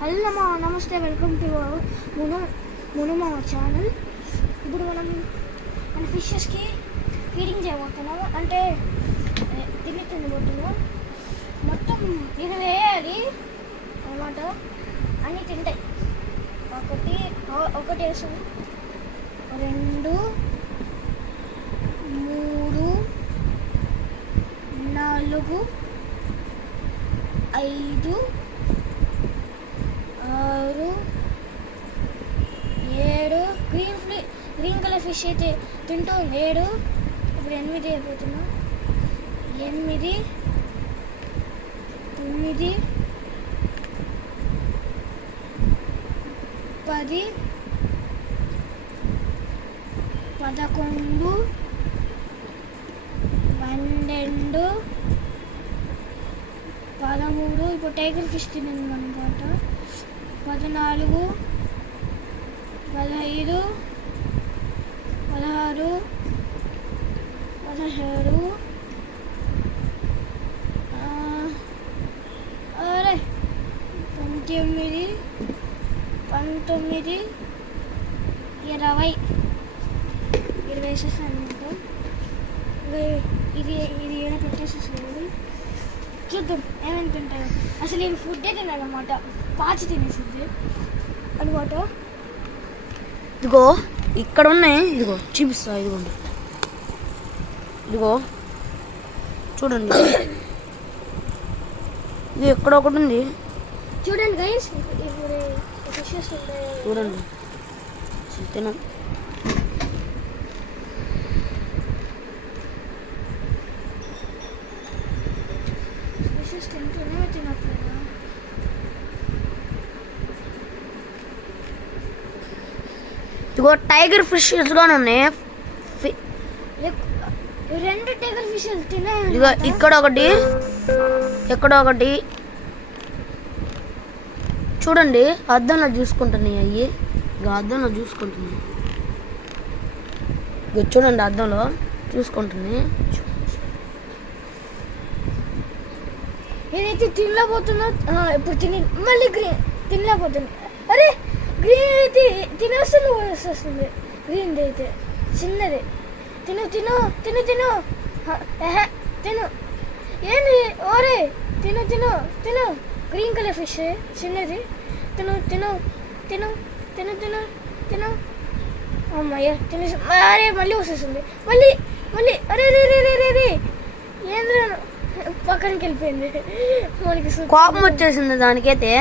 Hello నమస్తే, welcome to మును channel. ఇప్పుడు మనం మన ఫిషెస్కి ఫీడింగ్ చేయబోతున్నాము, అంటే తినబోతున్నాం. మొత్తం ఇది వేయాలి అన్నమాట, అన్నీ తింటాయి. ఒకటి వేసాం, 2 3 4 5 6 7 గ్రీన్ కలర్ ఫిష్ అయితే తింటూ ఉంది. 7 ఇప్పుడు 8 అయిపోతున్నా. 8 9 10 11 12 13. ఇప్పుడు టైగర్ ఫిష్ తినింది అనమాట. 14 15 16 17 19 20 వేసేసాను అనమాట. ఇది ఏడ పెట్టేసేసాను. చూద్దాం ఏమేమి తింటాయో. అసలు నేను ఫుడ్డే తినాలన్నమాట, పాచి తినేసింది అనమాట. ఇదిగో ఇక్కడ ఉన్నాయి, ఇదిగో చూపిస్తా. ఇదిగోండి, ఇదిగో చూడండి, ఇది ఎక్కడ ఒకటి ఉంది చూడండి గైస్. ఇప్పుడు ఫిషెస్ ఉన్నాయి చూడండి, తిన ఫిషెస్ తింటూనే తినట్లేదు. ఇదిగో టైగర్ ఫిషెస్ గానే ఉన్నాయి. 2 టైగర్ ఫిషెస్ తిన్నాయి. ఇదిగో ఇక్కడ ఒకటి, ఎక్కడ ఒకటి చూడండి. అద్దంలో చూసుకుంటున్నాయి అవి, ఇక అద్దంలో చూసుకుంటున్నాయి. ఇక చూడండి, అద్దంలో చూసుకుంటున్నాయి. నేనైతే తినలేకపోతున్నా. ఇప్పుడు మళ్ళీ గ్రీన్ తినలేకపోతున్నా. అరే గ్రీన్ అయితే తినేస్తుంది. గ్రీన్ అయితే చిన్నది. తిను తిను తిను తిను తిను. ఏంది ఓరే, తిను తిను తిను. గ్రీన్ కలర్ ఫిష్ చిన్నది. తిను తిను తిను తిను తిను తిను. అమ్మయ్య తినేసి. అరే మళ్ళీ వచ్చేస్తుంది. మళ్ళీ మళ్ళీ అరే రే రే రే రే రే. ఏంద్రా పక్కనకి వెళ్ళిపోయింది. మనకి కోపం వచ్చేసింది దానికైతే.